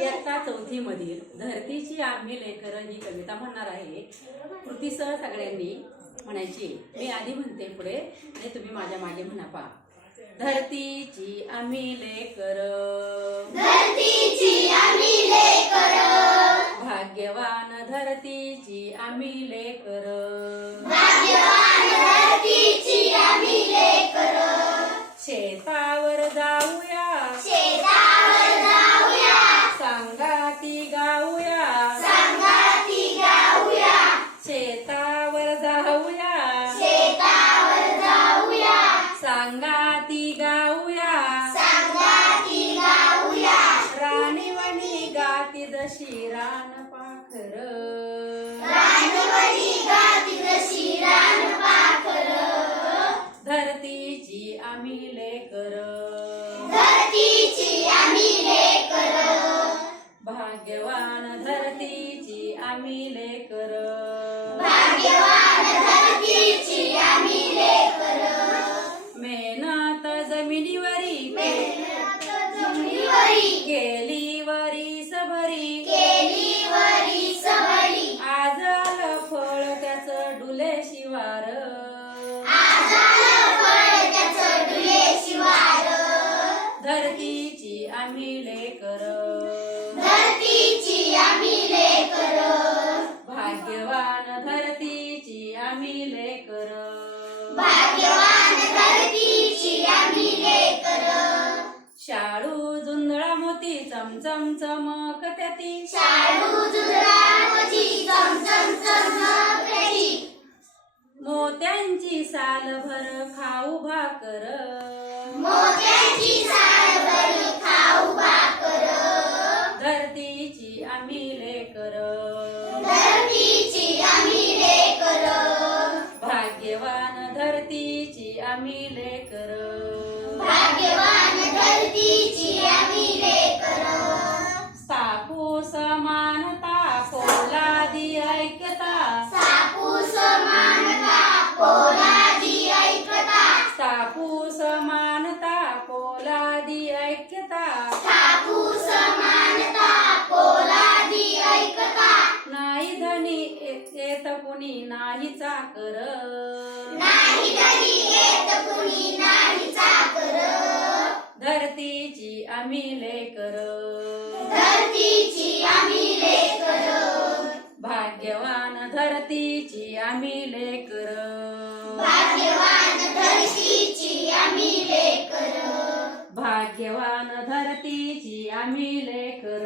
इयत्ता 4थी मधील धरतीची आम्ही लेकर ही कविता म्हणणार आहे. कृतीसह सगळ्यांनी म्हणायची. मी आधी म्हणते पुढे आणि तुम्ही माझ्या मागे म्हणा. पा धरतीची आम्ही लेकर, धरतीची आम्ही लेकर, भाग्यवान धरतीची आम्ही लेकर, भाग्यवान धरतीची आम्ही लेकर. शेतावर जाऊया, शेतावर जाऊया, सांगाती गाऊया, सांगाती गाऊया, शेतावर जाऊया, शेतावर जाऊया, सांगाती गाऊया, सांगाती गाऊया. राणीवणी गाती जशी रानपाखर, रानवणी गाती जशी रानपाखर. धरतीची आम्ही लेकर, धरतीची आम्ही लेकर, भाग्यवान धरतीची आम्ही लेकर, भाग्यवान धरतीची आम्ही लेकर. मेहनत जमिनीवरी मेहनत जमिनीवरी केली वरीस भरी, केली वरीस भरी. आज आलं फळ त्याचं डुले शिवार, आज आलं फळ त्याचं डुले शिवार. धरतीची आम्ही लेकर, धरतीची आम्ही लेकर, भाग्यवान धरतीची आम्ही लेकर, भाग्यवान धरतीची आम्ही लेकर. शाळू जुंधळा मोती चमचम चमक त्याती, शाळू जुजरावची चमचम चमकती. मोत्यांची सालभर खाऊ भाकर, मोत्याची सालभर खाऊ भाकर. धरतीची आम्ही लेकर, धरतीची आम्ही लेकर, भाग्यवान धरतीची आम्ही लेकर, भाग्यवान धरतीची आम्ही लेकर. सापू समानता पोलादी ऐकता, सापू समानता पोलादी ऐकता. सापू समानता पोलादी ऐकता, सापू समानता पोलादी ऐकता. नाही धनी येत कुणी नाही चाकर, नाही धनी येत कुणी नाही चाकर. धरतीची आम्ही लेकर, धरतीची आम्ही लेकर, भाग्यवान धरतीची आम्ही लेकर, भाग्यवान धरतीची आम्ही लेकर, भाग्यवान धरतीची आम्ही लेकर.